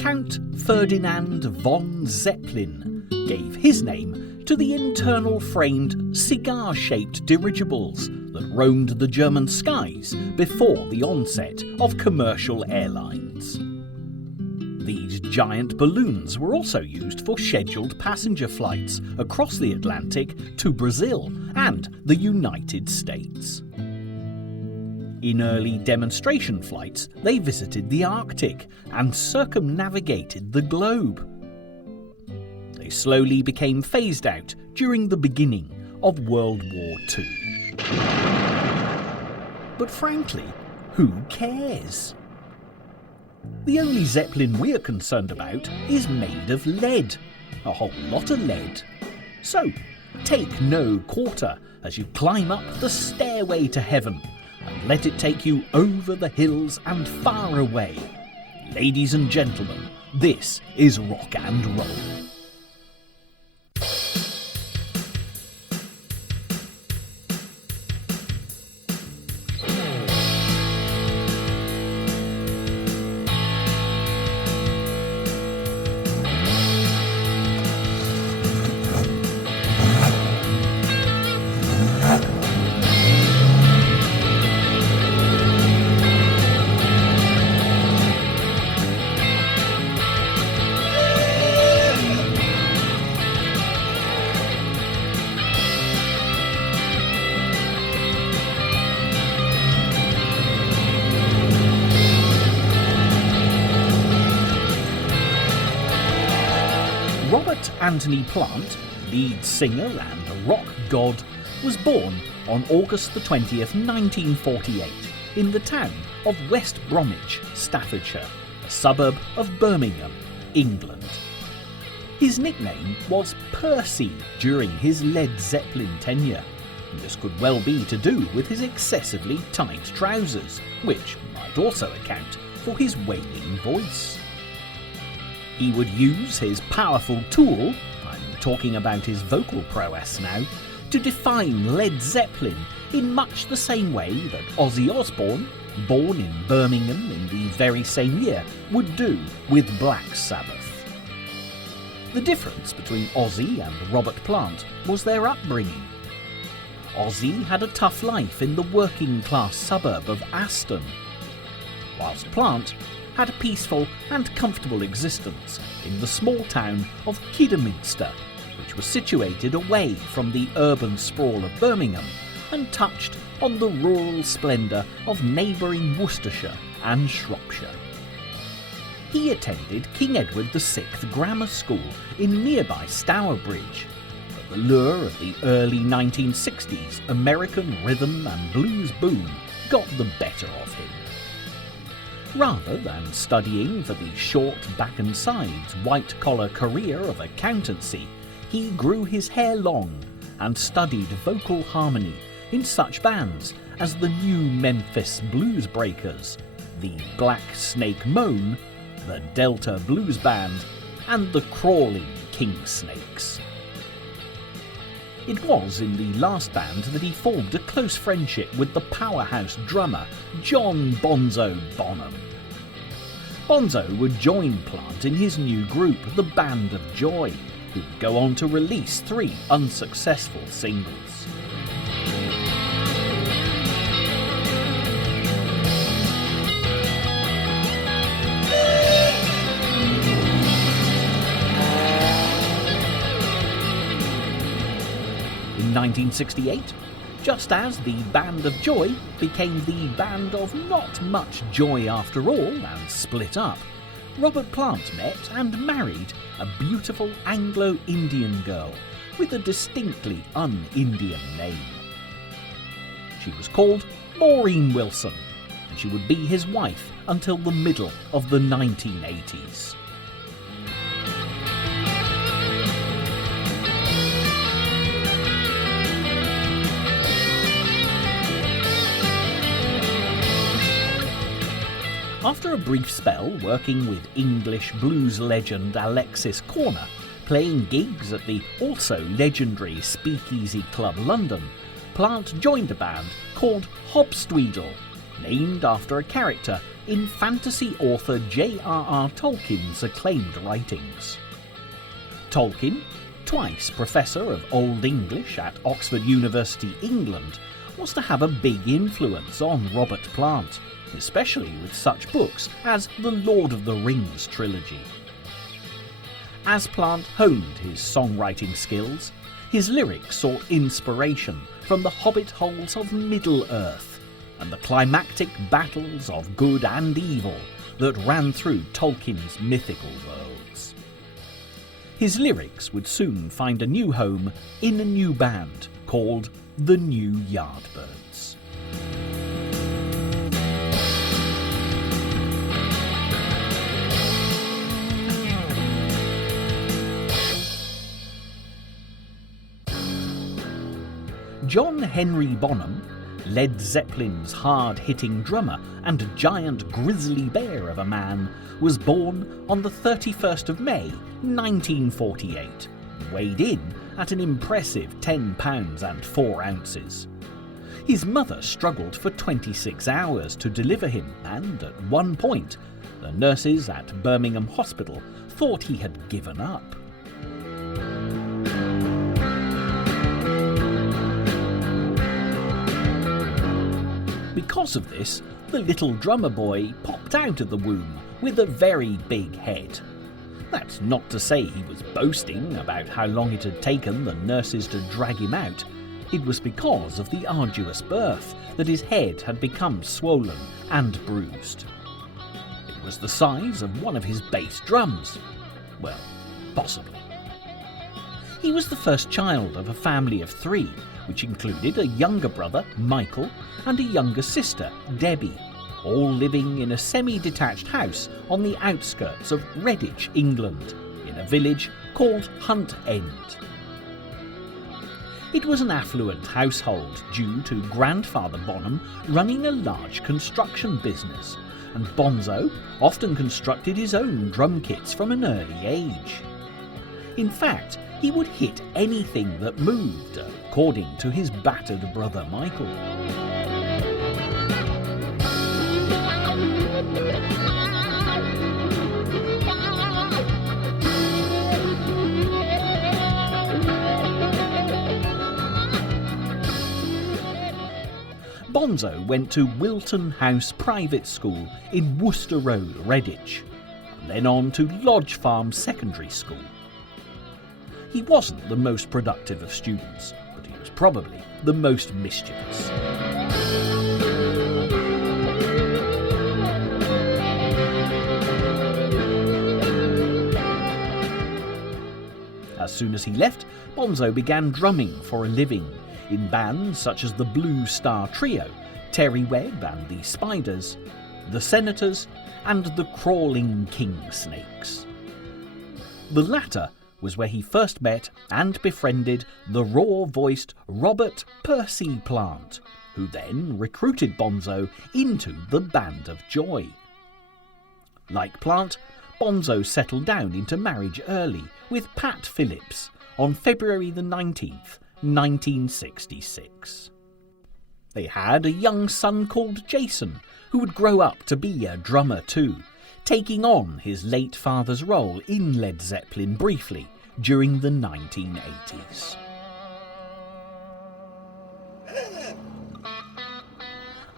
Count Ferdinand von Zeppelin gave his name to the internal framed cigar-shaped dirigibles that roamed the German skies before the onset of commercial airlines. These giant balloons were also used for scheduled passenger flights across the Atlantic to Brazil and the United States. In early demonstration flights, they visited the Arctic and circumnavigated the globe. They slowly became phased out during the beginning of World War II. But frankly, who cares? The only Zeppelin we're concerned about is made of lead, a whole lot of lead. So, take no quarter as you climb up the stairway to heaven and let it take you over the hills and far away. Ladies and gentlemen, this is rock and roll. Robert Anthony Plant, lead singer and rock god, was born on August the 20th, 1948, in the town of West Bromwich, Staffordshire, a suburb of Birmingham, England. His nickname was Percy during his Led Zeppelin tenure, and this could well be to do with his excessively tight trousers, which might also account for his wailing voice. He would use his powerful tool, I'm talking about his vocal prowess now, to define Led Zeppelin in much the same way that Ozzy Osbourne, born in Birmingham in the very same year, would do with Black Sabbath. The difference between Ozzy and Robert Plant was their upbringing. Ozzy had a tough life in the working-class suburb of Aston, whilst Plant had a peaceful and comfortable existence in the small town of Kidderminster, which was situated away from the urban sprawl of Birmingham and touched on the rural splendour of neighbouring Worcestershire and Shropshire. He attended King Edward VI Grammar School in nearby Stourbridge, but the lure of the early 1960s American rhythm and blues boom got the better of him. Rather than studying for the short back and sides white-collar career of accountancy, he grew his hair long and studied vocal harmony in such bands as the New Memphis Blues Breakers, the Black Snake Moan, the Delta Blues Band, and the Crawling King Snakes. It was in the last band that he formed a close friendship with the powerhouse drummer John Bonzo Bonham. Bonzo would join Plant in his new group, the Band of Joy, who would go on to release 3 unsuccessful singles. In 1968, just as the Band of Joy became the Band of Not Much Joy after all and split up, Robert Plant met and married a beautiful Anglo-Indian girl with a distinctly un-Indian name. She was called Maureen Wilson, and she would be his wife until the middle of the 1980s. After a brief spell working with English blues legend Alexis Corner, playing gigs at the also legendary Speakeasy Club London, Plant joined a band called Hobstweedle, named after a character in fantasy author J.R.R. Tolkien's acclaimed writings. Tolkien, twice Professor of Old English at Oxford University, England, was to have a big influence on Robert Plant, especially with such books as the Lord of the Rings trilogy. As Plant honed his songwriting skills, his lyrics sought inspiration from the hobbit holes of Middle-earth and the climactic battles of good and evil that ran through Tolkien's mythical worlds. His lyrics would soon find a new home in a new band called the New Yardbirds. John Henry Bonham, Led Zeppelin's hard-hitting drummer and giant grizzly bear of a man, was born on the 31st of May 1948, weighed in at an impressive 10 pounds and 4 ounces. His mother struggled for 26 hours to deliver him, and at one point, the nurses at Birmingham Hospital thought he had given up. Because of this, the little drummer boy popped out of the womb with a very big head. That's not to say he was boasting about how long it had taken the nurses to drag him out. It was because of the arduous birth that his head had become swollen and bruised. It was the size of one of his bass drums. Well, possibly. He was the first child of a family of 3, which included a younger brother, Michael, and a younger sister, Debbie, all living in a semi-detached house on the outskirts of Redditch, England, in a village called Hunt End. It was an affluent household due to Grandfather Bonham running a large construction business, and Bonzo often constructed his own drum kits from an early age. In fact, he would hit anything that moved, according to his battered brother Michael. Bonzo went to Wilton House Private School in Worcester Road, Redditch, and then on to Lodge Farm Secondary School. He wasn't the most productive of students, but he was probably the most mischievous. As soon as he left, Bonzo began drumming for a living in bands such as the Blue Star Trio, Terry Webb and the Spiders, the Senators, and the Crawling King Snakes. The latter was where he first met and befriended the raw-voiced Robert Percy Plant, who then recruited Bonzo into the Band of Joy. Like Plant, Bonzo settled down into marriage early with Pat Phillips on February the 19th, 1966. They had a young son called Jason, who would grow up to be a drummer too, taking on his late father's role in Led Zeppelin briefly during the 1980s.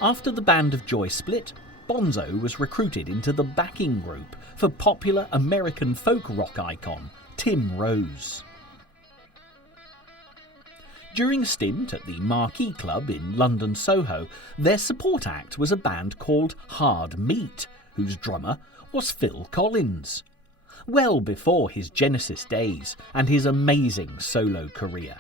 After the Band of Joy split, Bonzo was recruited into the backing group for popular American folk rock icon Tim Rose. During a stint at the Marquee Club in London Soho, their support act was a band called Hard Meat, whose drummer was Phil Collins, well before his Genesis days and his amazing solo career.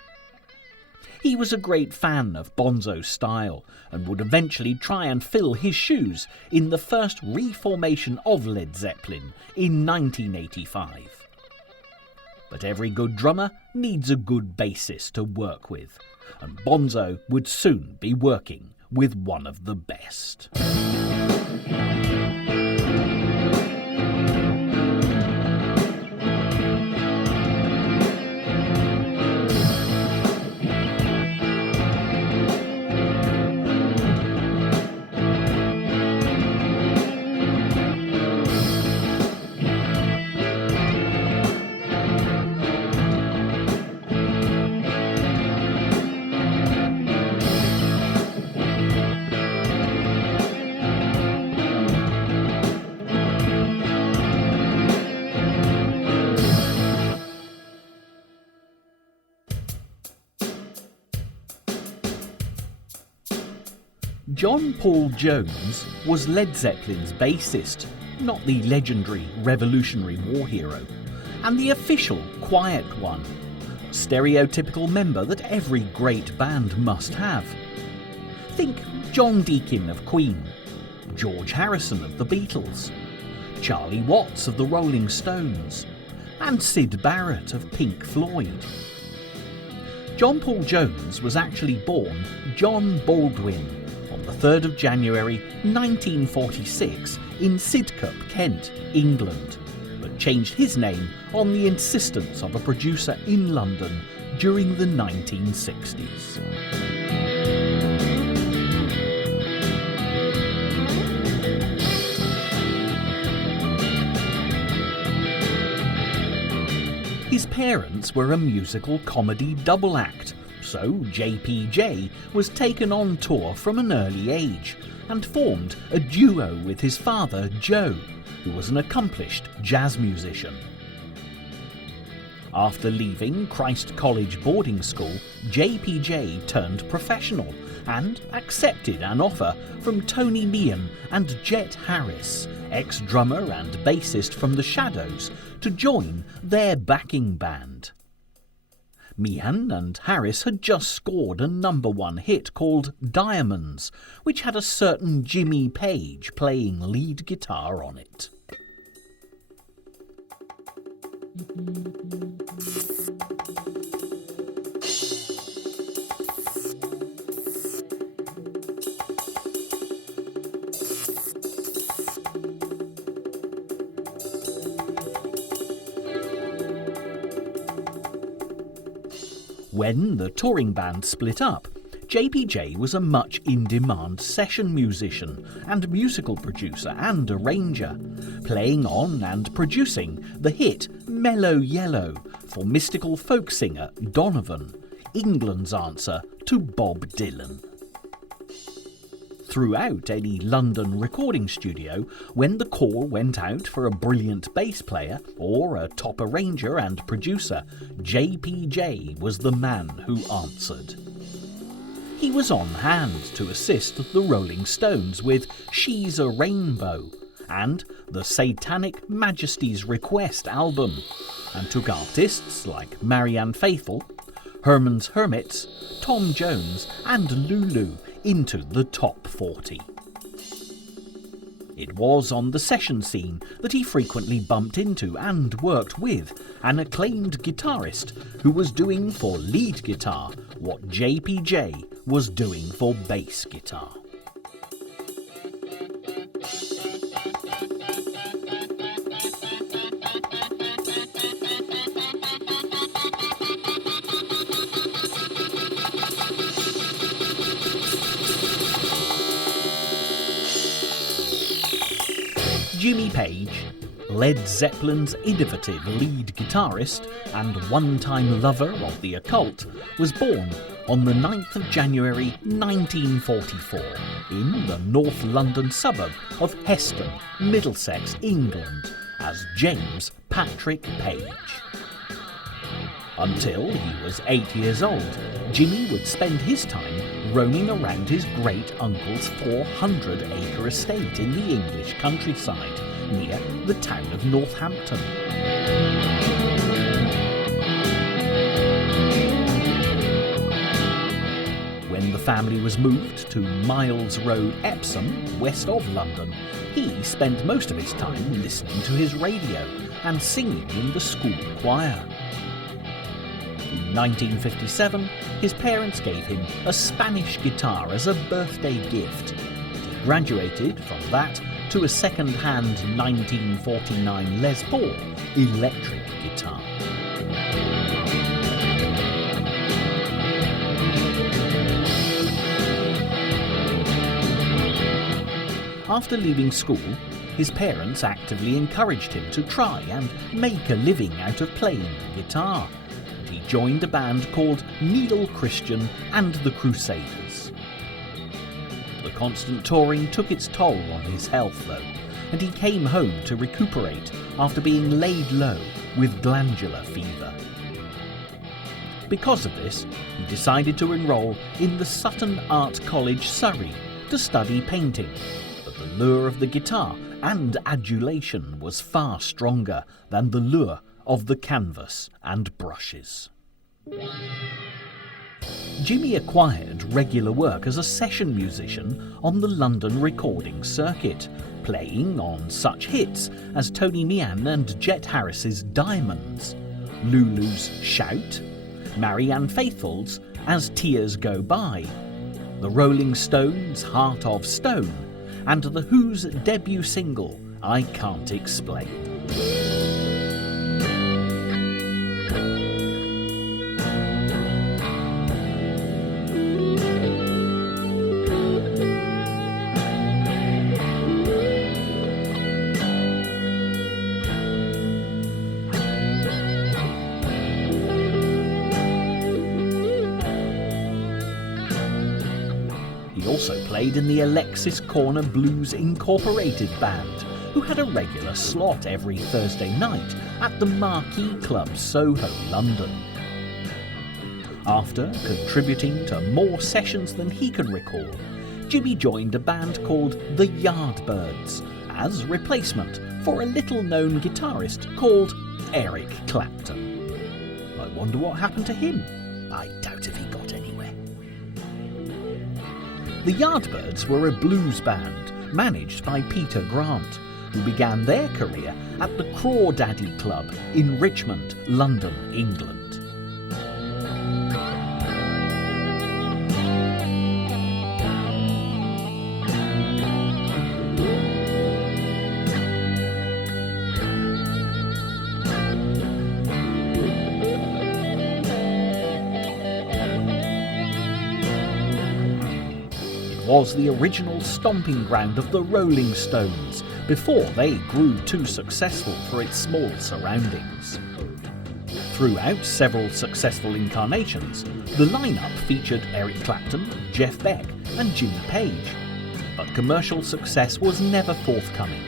He was a great fan of Bonzo's style and would eventually try and fill his shoes in the first reformation of Led Zeppelin in 1985. But every good drummer needs a good bassist to work with, and Bonzo would soon be working with one of the best. John Paul Jones was Led Zeppelin's bassist, not the legendary Revolutionary War hero, and the official quiet one, a stereotypical member that every great band must have. Think John Deacon of Queen, George Harrison of the Beatles, Charlie Watts of the Rolling Stones, and Syd Barrett of Pink Floyd. John Paul Jones was actually born John Baldwin on the 3rd of January 1946 in Sidcup, Kent, England, but changed his name on the insistence of a producer in London during the 1960s. His parents were a musical comedy double act, so JPJ was taken on tour from an early age and formed a duo with his father Joe, who was an accomplished jazz musician. After leaving Christ College boarding school, JPJ turned professional and accepted an offer from Tony Meehan and Jet Harris, ex-drummer and bassist from The Shadows, to join their backing band. Meehan and Harris had just scored a #1 hit called Diamonds, which had a certain Jimmy Page playing lead guitar on it. When the touring band split up, JPJ was a much in-demand session musician and musical producer and arranger, playing on and producing the hit Mellow Yellow for mystical folk singer Donovan, England's answer to Bob Dylan. Throughout any London recording studio, when the call went out for a brilliant bass player or a top arranger and producer, JPJ was the man who answered. He was on hand to assist the Rolling Stones with She's a Rainbow and the Satanic Majesty's Request album, and took artists like Marianne Faithfull, Herman's Hermits, Tom Jones and Lulu into the top 40. It was on the session scene that he frequently bumped into and worked with an acclaimed guitarist who was doing for lead guitar what JPJ was doing for bass guitar. Jimmy Page, Led Zeppelin's innovative lead guitarist and one-time lover of the occult, was born on the 9th of January 1944 in the North London suburb of Heston, Middlesex, England, as James Patrick Page. Until he was 8 years old, Jimmy would spend his time roaming around his great-uncle's 400-acre estate in the English countryside, near the town of Northampton. When the family was moved to Miles Road, Epsom, west of London, he spent most of his time listening to his radio and singing in the school choir. In 1957, his parents gave him a Spanish guitar as a birthday gift. He graduated from that to a second-hand 1949 Les Paul electric guitar. After leaving school, his parents actively encouraged him to try and make a living out of playing the guitar. He joined a band called Neil Christian and the Crusaders. The constant touring took its toll on his health though, and he came home to recuperate after being laid low with glandular fever. Because of this, he decided to enrol in the Sutton Art College, Surrey, to study painting, but the lure of the guitar and adulation was far stronger than the lure of the canvas and brushes. Jimmy acquired regular work as a session musician on the London recording circuit, playing on such hits as Tony Meehan and Jet Harris's Diamonds, Lulu's Shout, Marianne Faithfull's As Tears Go By, the Rolling Stones' Heart of Stone, and The Who's debut single, I Can't Explain. He also played in the Alexis Corner Blues Incorporated band, who had a regular slot every Thursday night at the Marquee Club, Soho, London. After contributing to more sessions than he can recall, Jimmy joined a band called the Yardbirds as replacement for a little-known guitarist called Eric Clapton. I wonder what happened to him. I doubt if he got anywhere. The Yardbirds were a blues band managed by Peter Grant, who began their career at the Crawdaddy Club in Richmond, London, England. Was the original stomping ground of the Rolling Stones before they grew too successful for its small surroundings. Throughout several successful incarnations, the lineup featured Eric Clapton, Jeff Beck and Jimmy Page. But commercial success was never forthcoming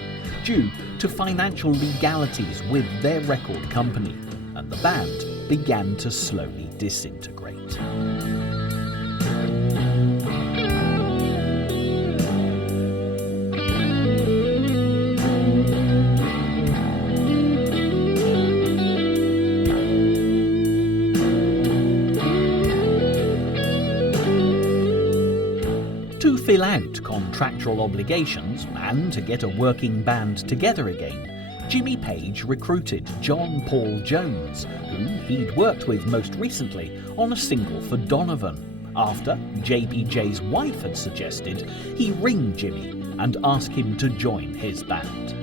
due to financial legalities with their record company, and the band began to slowly disintegrate. To fill out contractual obligations and to get a working band together again, Jimmy Page recruited John Paul Jones, whom he'd worked with most recently on a single for Donovan, after JPJ's wife had suggested he ring Jimmy and ask him to join his band.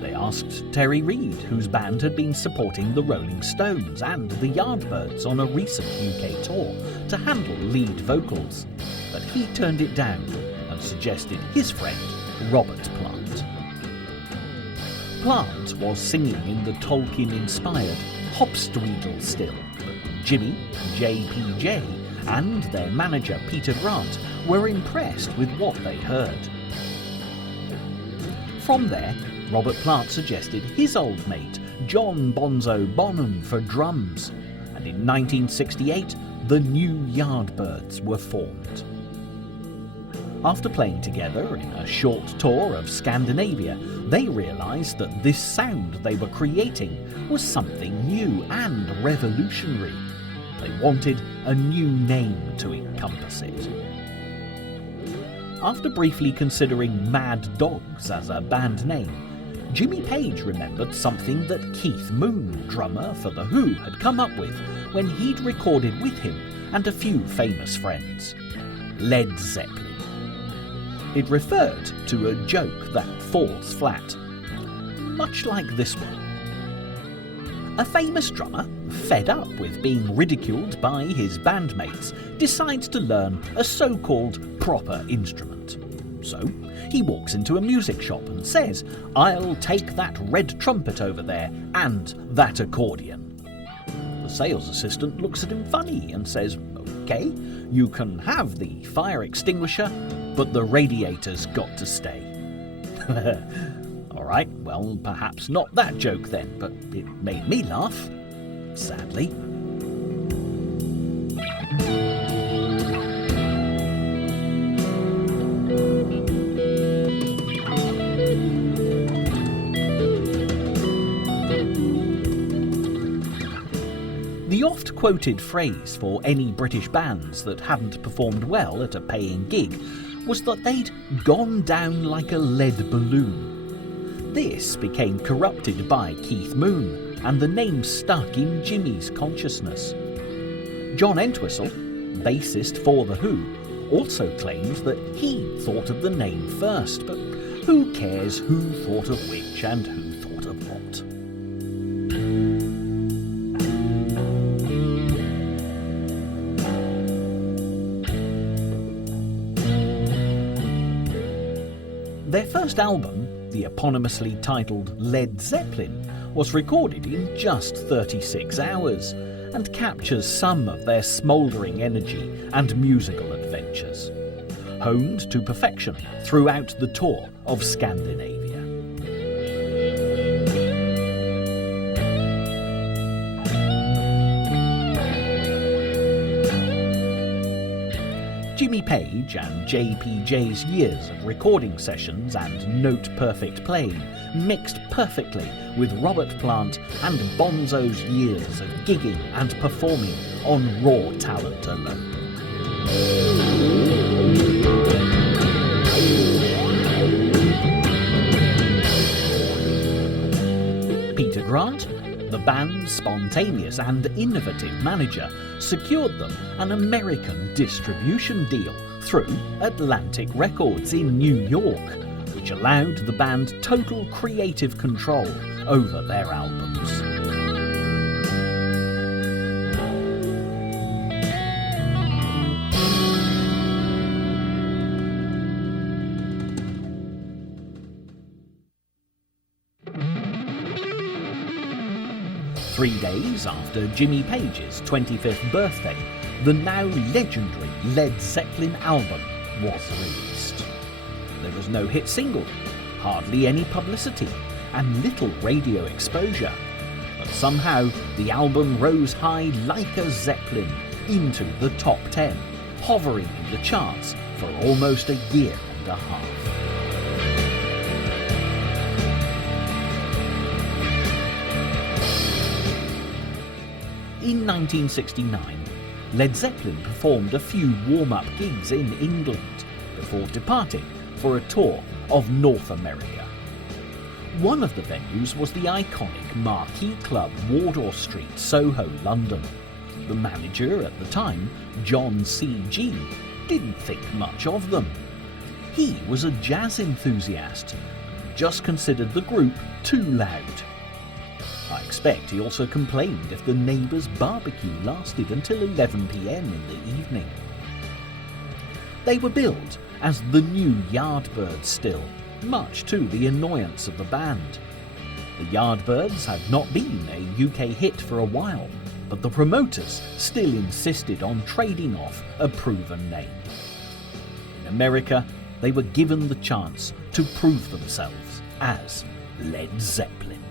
They asked Terry Reid, whose band had been supporting the Rolling Stones and the Yardbirds on a recent UK tour, to handle lead vocals, but he turned it down and suggested his friend Robert Plant. Plant was singing in the Tolkien-inspired Hopstweedle still, but Jimmy, JPJ and their manager Peter Grant were impressed with what they heard. From there, Robert Plant suggested his old mate John Bonzo Bonham for drums, and in 1968 the new Yardbirds were formed. After playing together in a short tour of Scandinavia, they realised that this sound they were creating was something new and revolutionary. They wanted a new name to encompass it. After briefly considering Mad Dogs as a band name, Jimmy Page remembered something that Keith Moon, drummer for The Who, had come up with when he'd recorded with him and a few famous friends: Led Zeppelin. It referred to a joke that falls flat, much like this one. A famous drummer, fed up with being ridiculed by his bandmates, decides to learn a so-called proper instrument. So he walks into a music shop and says, "I'll take that red trumpet over there and that accordion." The sales assistant looks at him funny and says, "Okay, you can have the fire extinguisher, but the radiator's got to stay." Alright, well, perhaps not that joke then, but it made me laugh, sadly. The oft-quoted phrase for any British bands that hadn't performed well at a paying gig was that they'd gone down like a lead balloon. This became corrupted by Keith Moon, and the name stuck in Jimmy's consciousness. John Entwistle, bassist for The Who, also claimed that he thought of the name first, but who cares who thought of which and who thought of what? Their first album, the eponymously titled Led Zeppelin, was recorded in just 36 hours and captures some of their smouldering energy and musical adventures, honed to perfection throughout the tour of Scandinavia. Jimmy Page and JPJ's years of recording sessions and note-perfect playing mixed perfectly with Robert Plant and Bonzo's years of gigging and performing on raw talent alone. Peter Grant, the band's spontaneous and innovative manager, secured them an American distribution deal through Atlantic Records in New York, which allowed the band total creative control over their albums. Three days after Jimmy Page's 25th birthday, the now legendary Led Zeppelin album was released. There was no hit single, hardly any publicity, and little radio exposure. But somehow the album rose high like a Zeppelin into the top 10, hovering in the charts for almost a year and a half. In 1969, Led Zeppelin performed a few warm-up gigs in England before departing for a tour of North America. One of the venues was the iconic Marquee Club, Wardour Street, Soho, London. The manager at the time, John C.G., didn't think much of them. He was a jazz enthusiast and just considered the group too loud. I expect he also complained if the neighbours' barbecue lasted until 11 p.m. in the evening. They were billed as the new Yardbirds still, much to the annoyance of the band. The Yardbirds had not been a UK hit for a while, but the promoters still insisted on trading off a proven name. In America, they were given the chance to prove themselves as Led Zeppelin.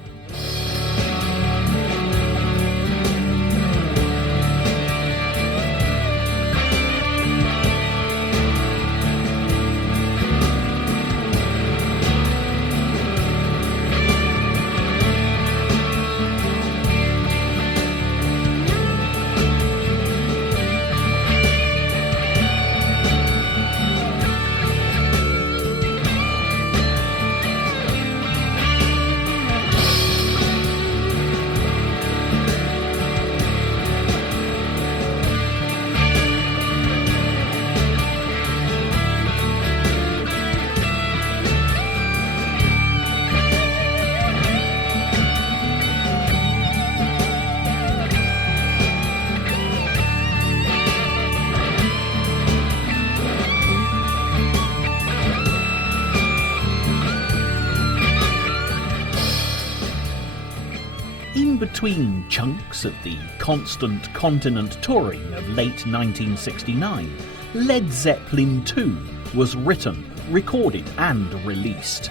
Between chunks of the constant continent touring of late 1969, Led Zeppelin II was written, recorded and released.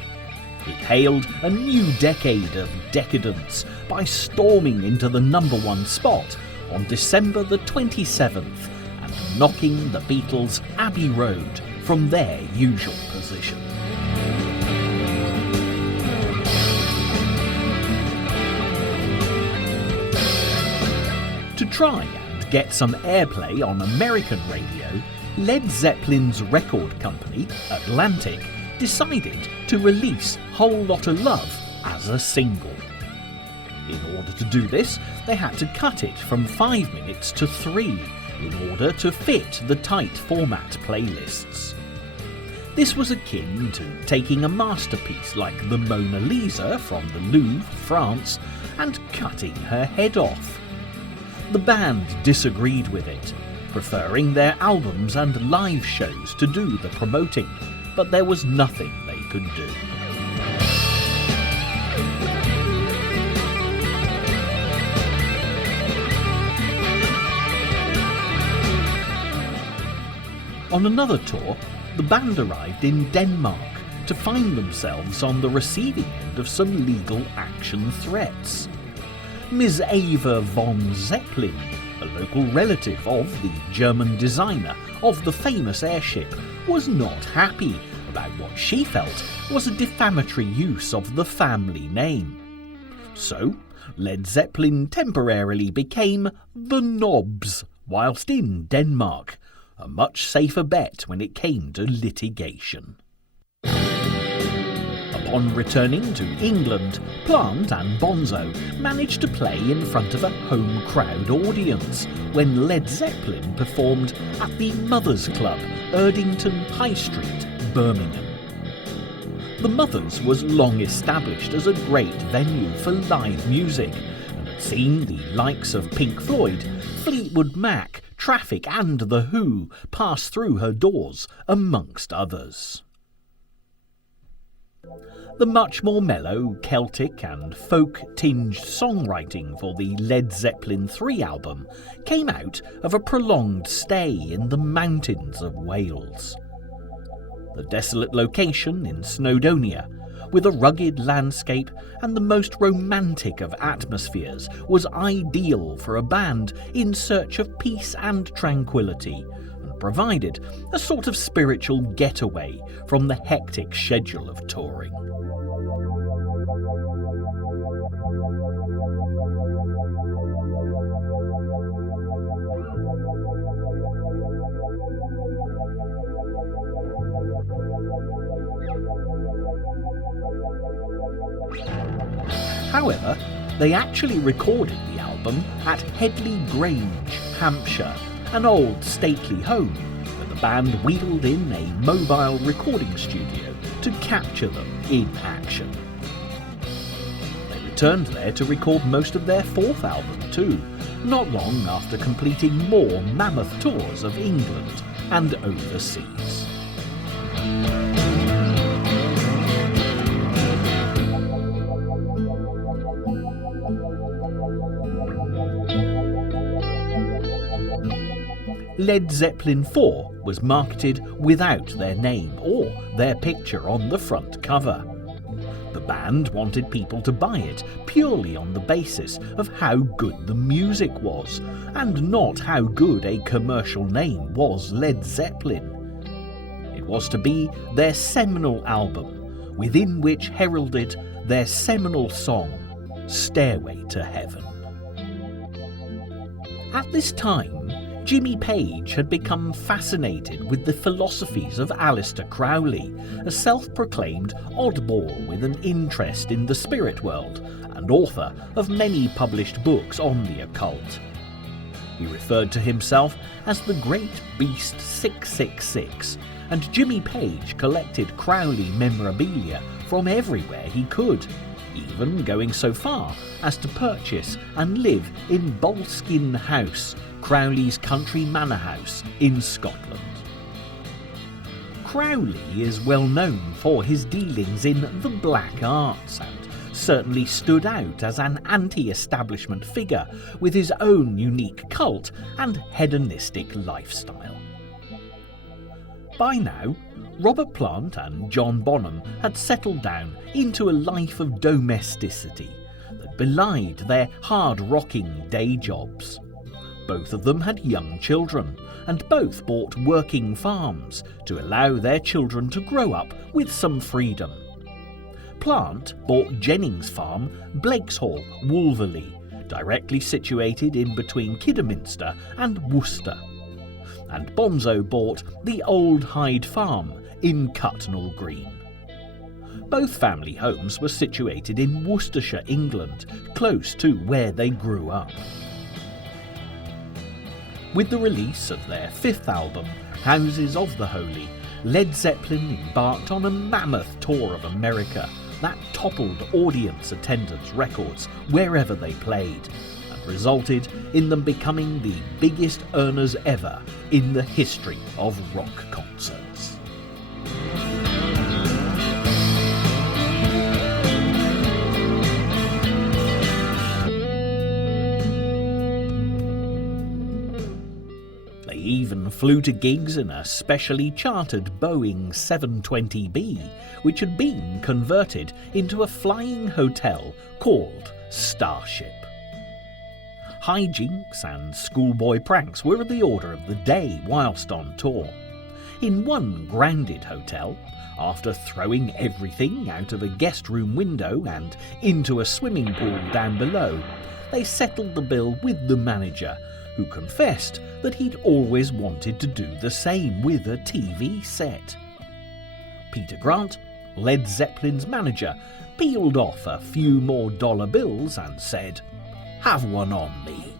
It hailed a new decade of decadence by storming into the #1 spot on December the 27th and knocking the Beatles' Abbey Road from their usual position. To try and get some airplay on American radio, Led Zeppelin's record company, Atlantic, decided to release Whole Lotta Love as a single. In order to do this, they had to cut it from 5 minutes to 3 in order to fit the tight format playlists. This was akin to taking a masterpiece like the Mona Lisa from the Louvre, France, and cutting her head off. The band disagreed with it, preferring their albums and live shows to do the promoting, but there was nothing they could do. On another tour, the band arrived in Denmark to find themselves on the receiving end of some legal action threats. Ms. Eva von Zeppelin, a local relative of the German designer of the famous airship, was not happy about what she felt was a defamatory use of the family name. So, Led Zeppelin temporarily became the Knobs whilst in Denmark, a much safer bet when it came to litigation. Upon returning to England, Plant and Bonzo managed to play in front of a home crowd audience when Led Zeppelin performed at the Mothers Club, Erdington High Street, Birmingham. The Mothers was long established as a great venue for live music and had seen the likes of Pink Floyd, Fleetwood Mac, Traffic and The Who pass through her doors, amongst others. The much more mellow, Celtic and folk-tinged songwriting for the Led Zeppelin III album came out of a prolonged stay in the mountains of Wales. The desolate location in Snowdonia, with a rugged landscape and the most romantic of atmospheres, was ideal for a band in search of peace and tranquility, and provided a sort of spiritual getaway from the hectic schedule of touring. However, they actually recorded the album at Headley Grange, Hampshire, an old stately home where the band wheeled in a mobile recording studio to capture them in action. They returned there to record most of their fourth album too, not long after completing more mammoth tours of England and overseas. Led Zeppelin IV was marketed without their name or their picture on the front cover. The band wanted people to buy it purely on the basis of how good the music was, and not how good a commercial name was Led Zeppelin. It was to be their seminal album, within which heralded their seminal song, Stairway to Heaven. At this time, Jimmy Page had become fascinated with the philosophies of Aleister Crowley, a self-proclaimed oddball with an interest in the spirit world and author of many published books on the occult. He referred to himself as the Great Beast 666, and Jimmy Page collected Crowley memorabilia from everywhere he could, even going so far as to purchase and live in Boleskine House, Crowley's country manor house in Scotland. Crowley is well known for his dealings in the black arts and certainly stood out as an anti-establishment figure with his own unique cult and hedonistic lifestyle. By now, Robert Plant and John Bonham had settled down into a life of domesticity that belied their hard-rocking day jobs. Both of them had young children, and both bought working farms to allow their children to grow up with some freedom. Plant bought Jennings Farm, Blakeshall, Wolverley, directly situated in between Kidderminster and Worcester. And Bonzo bought the Old Hyde Farm in Cutnall Green. Both family homes were situated in Worcestershire, England, close to where they grew up. With the release of their fifth album, Houses of the Holy, Led Zeppelin embarked on a mammoth tour of America that toppled audience attendance records wherever they played, and resulted in them becoming the biggest earners ever in the history of rock concerts. They even flew to gigs in a specially chartered Boeing 720B, which had been converted into a flying hotel called Starship. Hijinks and schoolboy pranks were the order of the day whilst on tour. In one grounded hotel, after throwing everything out of a guest room window and into a swimming pool down below, they settled the bill with the manager, who confessed that he'd always wanted to do the same with a TV set. Peter Grant, Led Zeppelin's manager, peeled off a few more dollar bills and said, "Have one on me."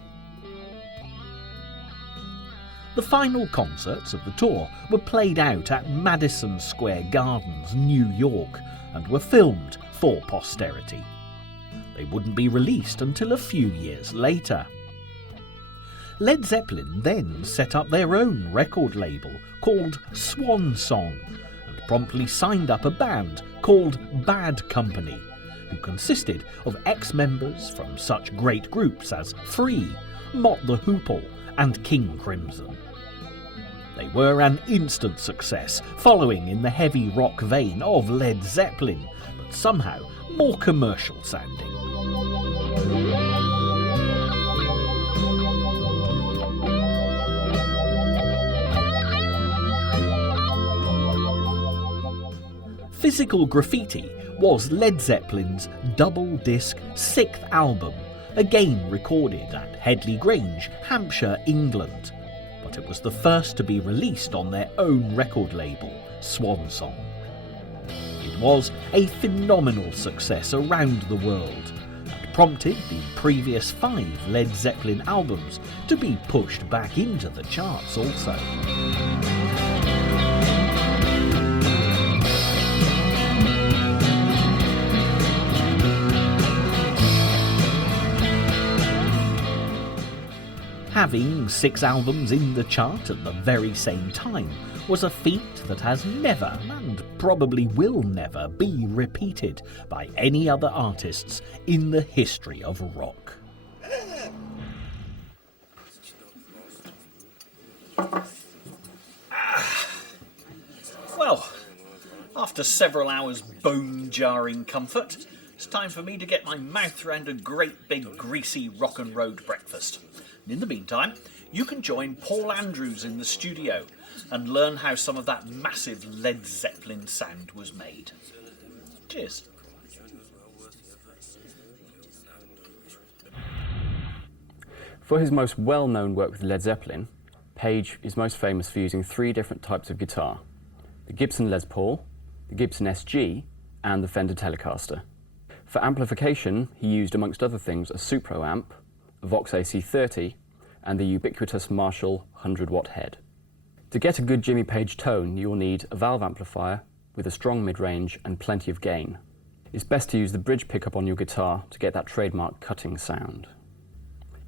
The final concerts of the tour were played out at Madison Square Gardens, New York, and were filmed for posterity. They wouldn't be released until a few years later. Led Zeppelin then set up their own record label called Swan Song, and promptly signed up a band called Bad Company, who consisted of ex-members from such great groups as Free, Mott the Hoople and King Crimson. They were an instant success, following in the heavy rock vein of Led Zeppelin, but somehow more commercial sounding. Physical Graffiti was Led Zeppelin's double-disc sixth album, again recorded at Headley Grange, Hampshire, England, but it was the first to be released on their own record label, Swan Song. It was a phenomenal success around the world, and prompted the previous 5 Led Zeppelin albums to be pushed back into the charts also. Having 6 albums in the chart at the very same time was a feat that has never, and probably will never, be repeated by any other artists in the history of rock. Well, after several hours bone-jarring comfort, it's time for me to get my mouth round a great big greasy rock and road breakfast. In the meantime, you can join Paul Andrews in the studio and learn how some of that massive Led Zeppelin sound was made. Cheers. For his most well-known work with Led Zeppelin, Page is most famous for using 3 different types of guitar: the Gibson Les Paul, the Gibson SG, and the Fender Telecaster. For amplification, he used, amongst other things, a Supro amp, a Vox AC30, and the ubiquitous Marshall 100-watt head. To get a good Jimmy Page tone, you'll need a valve amplifier with a strong mid-range and plenty of gain. It's best to use the bridge pickup on your guitar to get that trademark cutting sound.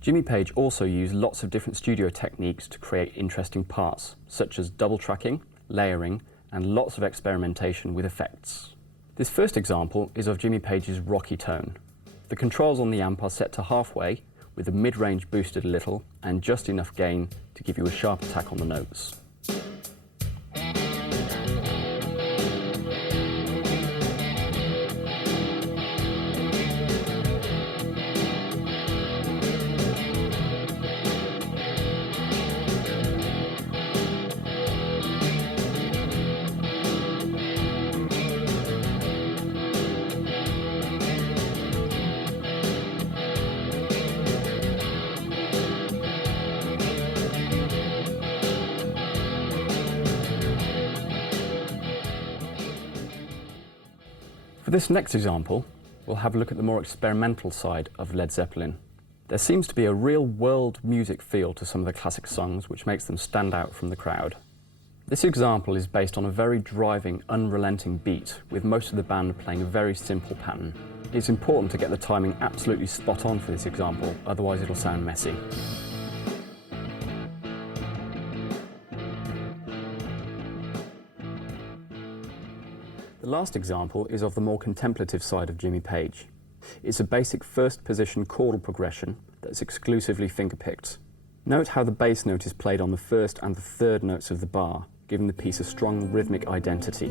Jimmy Page also used lots of different studio techniques to create interesting parts, such as double tracking, layering, and lots of experimentation with effects. This first example is of Jimmy Page's rocky tone. The controls on the amp are set to halfway, with the mid-range boosted a little and just enough gain to give you a sharp attack on the notes. For this next example, we'll have a look at the more experimental side of Led Zeppelin. There seems to be a real world music feel to some of the classic songs, which makes them stand out from the crowd. This example is based on a very driving, unrelenting beat, with most of the band playing a very simple pattern. It's important to get the timing absolutely spot on for this example, otherwise it'll sound messy. The last example is of the more contemplative side of Jimmy Page. It's a basic first position chordal progression that's exclusively finger-picked. Note how the bass note is played on the first and the third notes of the bar, giving the piece a strong rhythmic identity.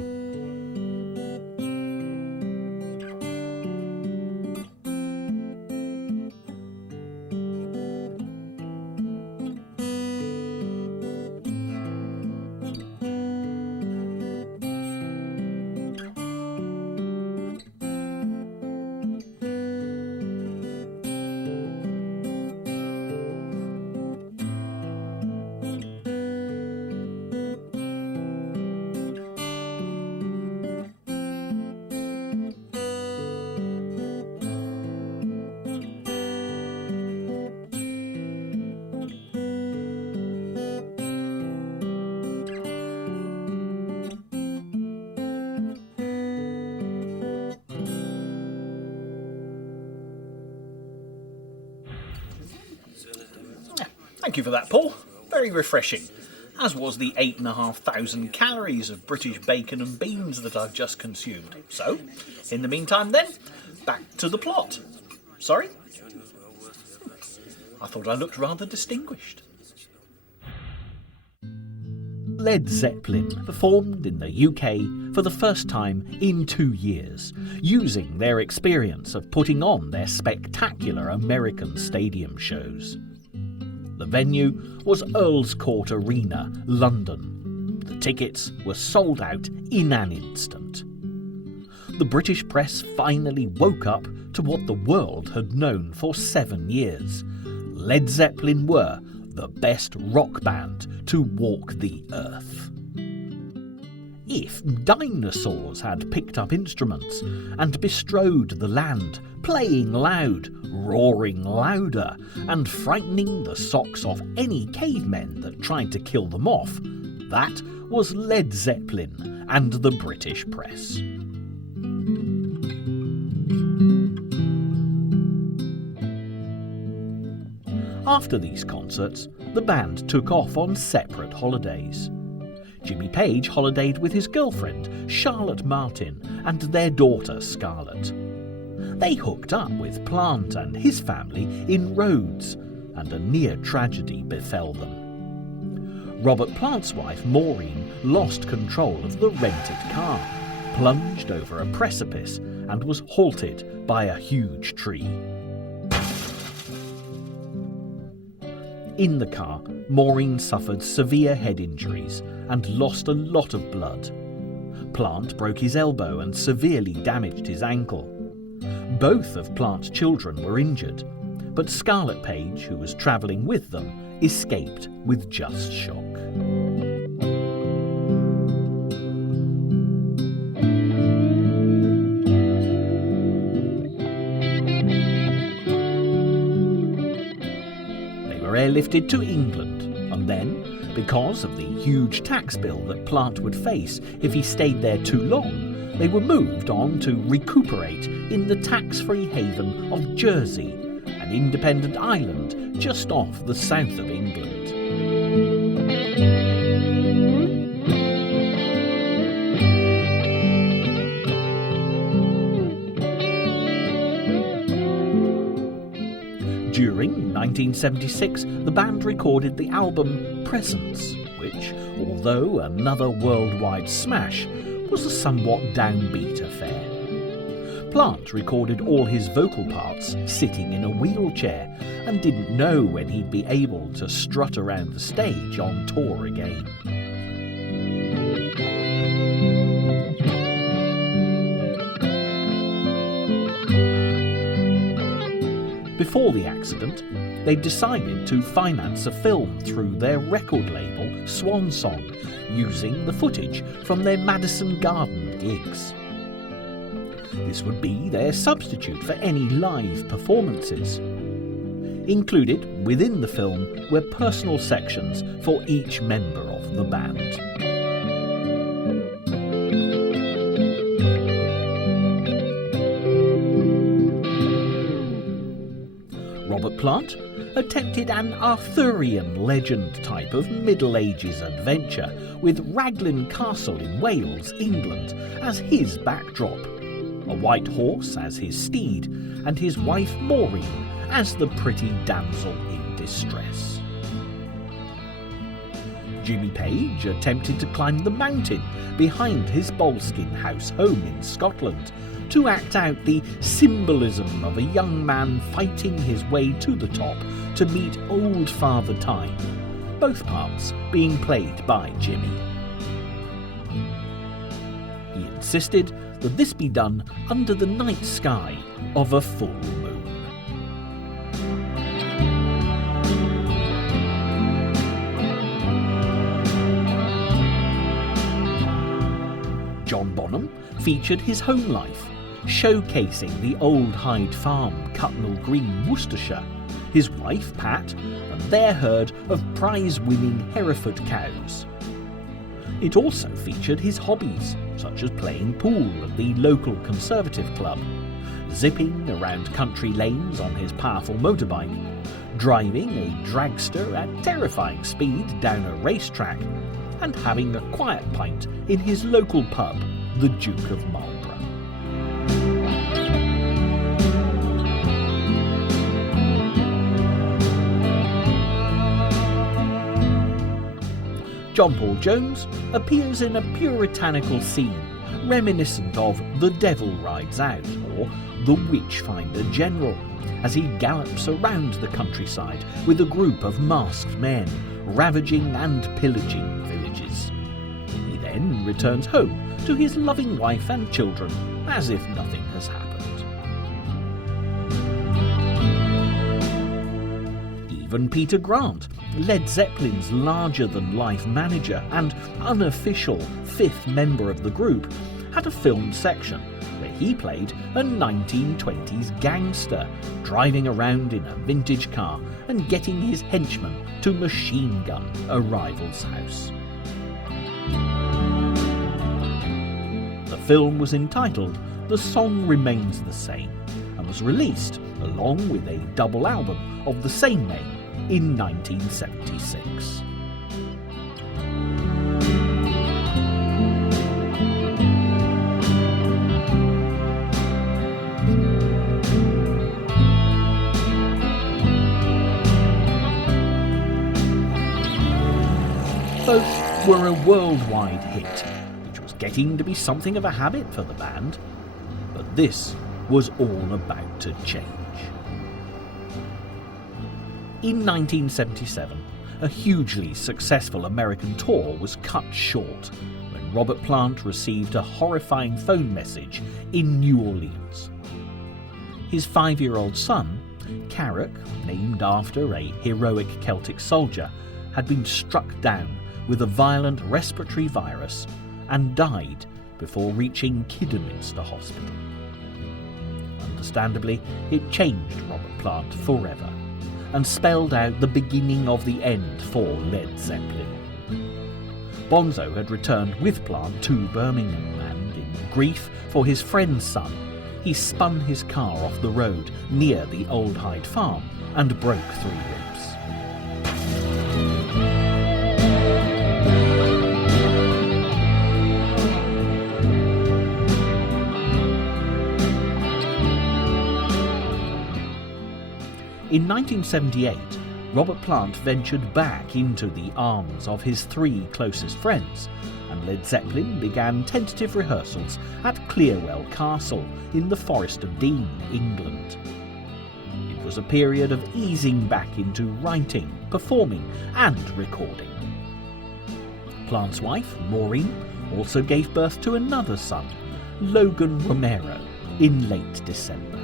Thank you for that, Paul. Very refreshing, as was the 8,500 calories of British bacon and beans that I've just consumed. So, in the meantime then, back to the plot. Sorry? I thought I looked rather distinguished. Led Zeppelin performed in the UK for the first time in 2 years, using their experience of putting on their spectacular American stadium shows. The venue was Earl's Court Arena, London. The tickets were sold out in an instant. The British press finally woke up to what the world had known for 7 years. Led Zeppelin were the best rock band to walk the earth. If dinosaurs had picked up instruments and bestrode the land, playing loud, roaring louder, and frightening the socks off any cavemen that tried to kill them off, that was Led Zeppelin and the British press. After these concerts, the band took off on separate holidays. Jimmy Page holidayed with his girlfriend, Charlotte Martin, and their daughter, Scarlett. They hooked up with Plant and his family in Rhodes, and a near tragedy befell them. Robert Plant's wife, Maureen, lost control of the rented car, plunged over a precipice, and was halted by a huge tree. In the car, Maureen suffered severe head injuries and lost a lot of blood. Plant broke his elbow and severely damaged his ankle. Both of Plant's children were injured, but Scarlett Page, who was travelling with them, escaped with just shock. Airlifted to England, and then, because of the huge tax bill that Plant would face if he stayed there too long, they were moved on to recuperate in the tax-free haven of Jersey, an independent island just off the south of England. During 1976, the band recorded the album Presence, which, although another worldwide smash, was a somewhat downbeat affair. Plant recorded all his vocal parts sitting in a wheelchair and didn't know when he'd be able to strut around the stage on tour again. Before the accident, they decided to finance a film through their record label, Swan Song, using the footage from their Madison Garden gigs. This would be their substitute for any live performances. Included within the film were personal sections for each member of the band. Robert Plant attempted an Arthurian legend type of Middle Ages adventure with Raglan Castle in Wales, England, as his backdrop, a white horse as his steed, and his wife Maureen as the pretty damsel in distress. Jimmy Page attempted to climb the mountain behind his Boleskine House home in Scotland to act out the symbolism of a young man fighting his way to the top to meet old Father Time, both parts being played by Jimmy. He insisted that this be done under the night sky of a full moon. John Bonham featured his home life, showcasing the Old Hyde Farm, Cutnell Green, Worcestershire, his wife Pat, and their herd of prize-winning Hereford cows. It also featured his hobbies, such as playing pool at the local Conservative club, zipping around country lanes on his powerful motorbike, driving a dragster at terrifying speed down a racetrack, and having a quiet pint in his local pub, the Duke of Marlborough. John Paul Jones appears in a puritanical scene reminiscent of The Devil Rides Out or The Witchfinder General, as he gallops around the countryside with a group of masked men, ravaging and pillaging villages. He then returns home to his loving wife and children as if nothing has happened. Even Peter Grant, Led Zeppelin's larger-than-life manager and unofficial fifth member of the group, had a filmed section where he played a 1920s gangster, driving around in a vintage car and getting his henchmen to machine gun a rival's house. The film was entitled The Song Remains the Same and was released along with a double album of the same name in 1976. Both were a worldwide hit, which was getting to be something of a habit for the band. But this was all about to change. In 1977, a hugely successful American tour was cut short when Robert Plant received a horrifying phone message in New Orleans. His 5-year-old son, Carrick, named after a heroic Celtic soldier, had been struck down with a violent respiratory virus and died before reaching Kidderminster Hospital. Understandably, it changed Robert Plant forever and spelled out the beginning of the end for Led Zeppelin. Bonzo had returned with Plant to Birmingham and, in grief for his friend's son, he spun his car off the road near the Old Hyde Farm and broke 3 ribs. In 1978, Robert Plant ventured back into the arms of his 3 closest friends, and Led Zeppelin began tentative rehearsals at Clearwell Castle in the Forest of Dean, England. It was a period of easing back into writing, performing and recording. Plant's wife, Maureen, also gave birth to another son, Logan Romero, in late December.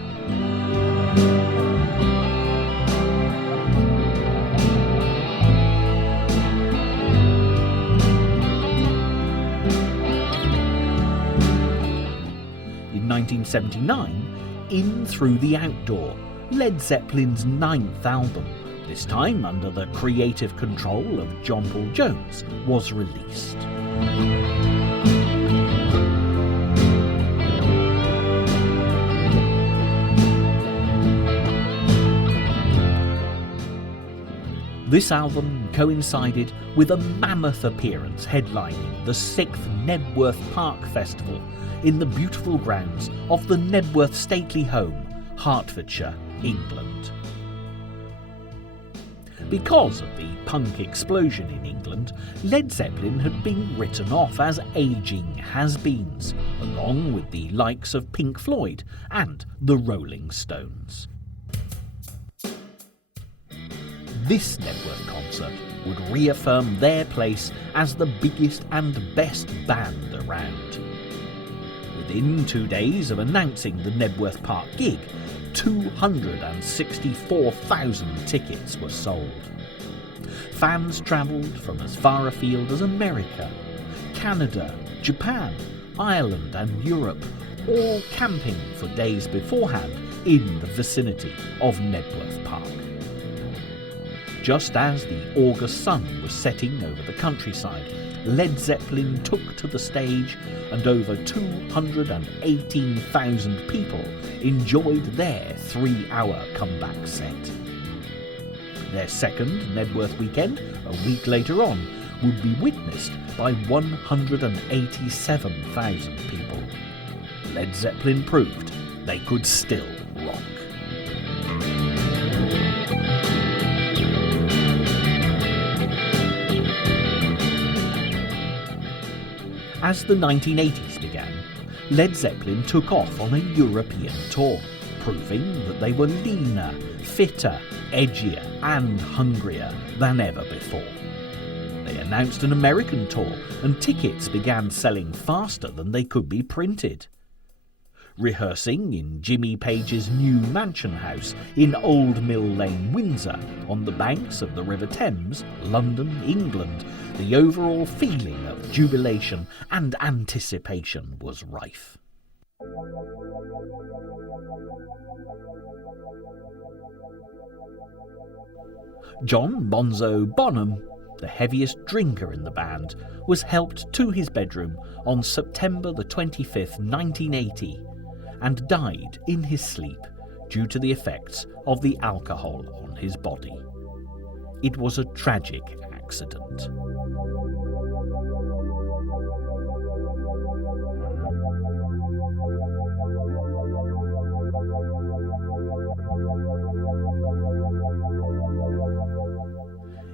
In 1979, In Through the Outdoor, Led Zeppelin's 9th album, this time under the creative control of John Paul Jones, was released. This album coincided with a mammoth appearance headlining the 6th Knebworth Park Festival in the beautiful grounds of the Knebworth stately home, Hertfordshire, England. Because of the punk explosion in England, Led Zeppelin had been written off as ageing has-beens, along with the likes of Pink Floyd and the Rolling Stones. This Knebworth concert would reaffirm their place as the biggest and best band around. Within 2 days of announcing the Knebworth Park gig, 264,000 tickets were sold. Fans travelled from as far afield as America, Canada, Japan, Ireland and Europe, all camping for days beforehand in the vicinity of Knebworth Park. Just as the August sun was setting over the countryside, Led Zeppelin took to the stage and over 218,000 people enjoyed their 3-hour comeback set. Their second Knebworth weekend, a week later on, would be witnessed by 187,000 people. Led Zeppelin proved they could still rock. As the 1980s began, Led Zeppelin took off on a European tour, proving that they were leaner, fitter, edgier and hungrier than ever before. They announced an American tour and tickets began selling faster than they could be printed. Rehearsing in Jimmy Page's new mansion house in Old Mill Lane, Windsor, on the banks of the River Thames, London, England, the overall feeling of jubilation and anticipation was rife. John Bonzo Bonham, the heaviest drinker in the band, was helped to his bedroom on September the 25th, 1980, and died in his sleep due to the effects of the alcohol on his body. It was a tragic accident.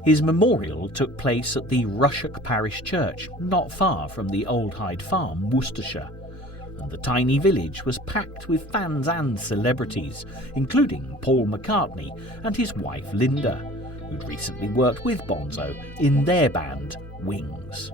His memorial took place at the Rushock Parish Church, not far from the Old Hyde Farm, Worcestershire, and the tiny village was packed with fans and celebrities, including Paul McCartney and his wife Linda, who'd recently worked with Bonzo in their band Wings.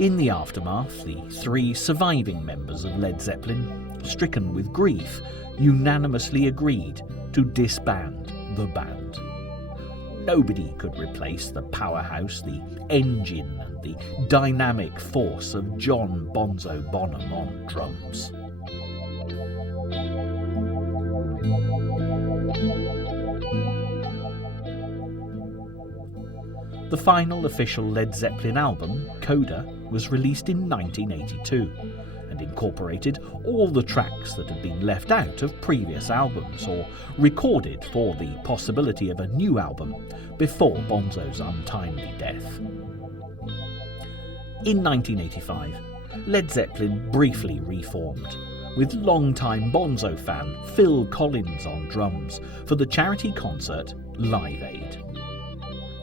In the aftermath, the 3 surviving members of Led Zeppelin, stricken with grief, unanimously agreed to disband the band. Nobody could replace the powerhouse, the engine and the dynamic force of John Bonzo Bonham on drums. The final official Led Zeppelin album, Coda, was released in 1982 and incorporated all the tracks that had been left out of previous albums or recorded for the possibility of a new album before Bonzo's untimely death. In 1985, Led Zeppelin briefly reformed, with longtime Bonzo fan Phil Collins on drums for the charity concert Live Aid.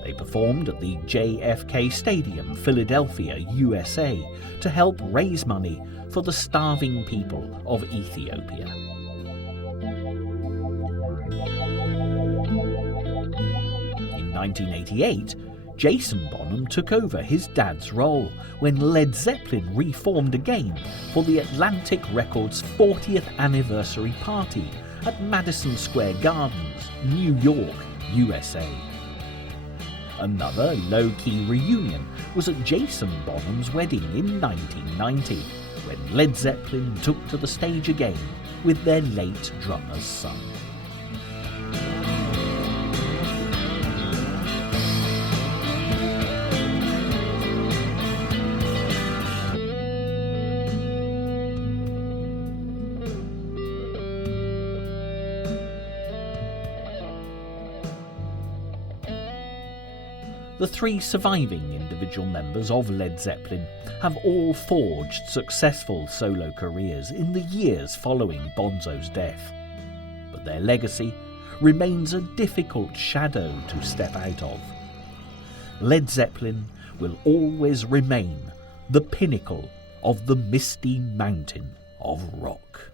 They performed at the JFK Stadium, Philadelphia, USA, to help raise money for the starving people of Ethiopia. In 1988, Jason Bonham took over his dad's role when Led Zeppelin reformed again for the Atlantic Records 40th anniversary party at Madison Square Gardens, New York, USA. Another low-key reunion was at Jason Bonham's wedding in 1990, when Led Zeppelin took to the stage again with their late drummer's son. The three surviving individual members of Led Zeppelin have all forged successful solo careers in the years following Bonzo's death. But their legacy remains a difficult shadow to step out of. Led Zeppelin will always remain the pinnacle of the misty mountain of rock.